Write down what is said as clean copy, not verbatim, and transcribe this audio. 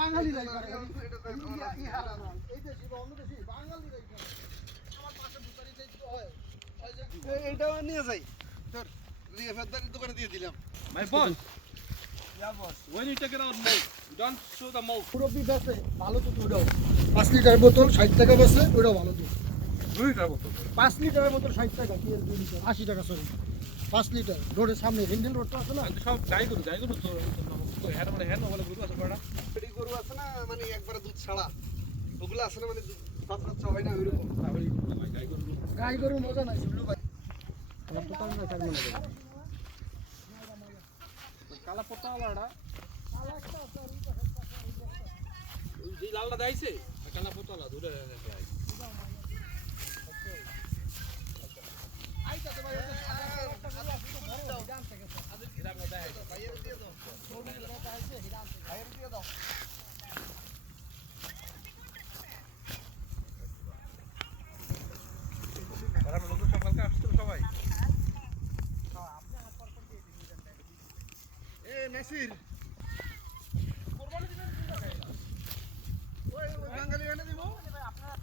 বাঙালিরাই করে এই দেশি বা অন্য দেশি বাঙালিরাই করে আমার পাশে ভিখারিতে তো হয় এইটা নিয়ে যাই তোর রিফাতদারির দোকানে দিয়ে দিলাম My boss, yeah boss when you take it out milk, you don't show the milk. পুরোপি বেচে ভালো দুধ ওটাও 5 লিটার বোতল 60 টাকা বেচে ওটাও ভালো দুধ 2 লিটার বোতল 5 লিটারের বোতল 60 টাকা কি এর 2 লিটার 80 টাকা সরি 5 লিটার রোডের সামনে হিন্ডেল রোডটা আছে না আমি তো সব গাই গরু তো হ্যাঁ মানে হ্যাঁ বলে গরু আছে বড়টা পেডি গরু আছে না মানে একবারে দুধ ছাড়া ওগুলো আছে না মানে বাচ্চা হয় না ওইরকম গাই গরু মজা নাই বুঝলো ভাই আমার তো তার না তার মনে করে কালা পত্তা আলাদা যে লালটা দাইছে কালা পত্তা আলাদা দুটো দেখাই আইতা তো ভাই ওটা হিরান থেকে আদের হিরান মধ্যে আছে ভাইয়ের দিয়ে দাও ভাইয়ের দিয়ে দাও ওরা লোক সকালকে আসছে সবাই এ নাসির কোরবানি দিবেন ওই বাঙালি এনে দিব আপনারা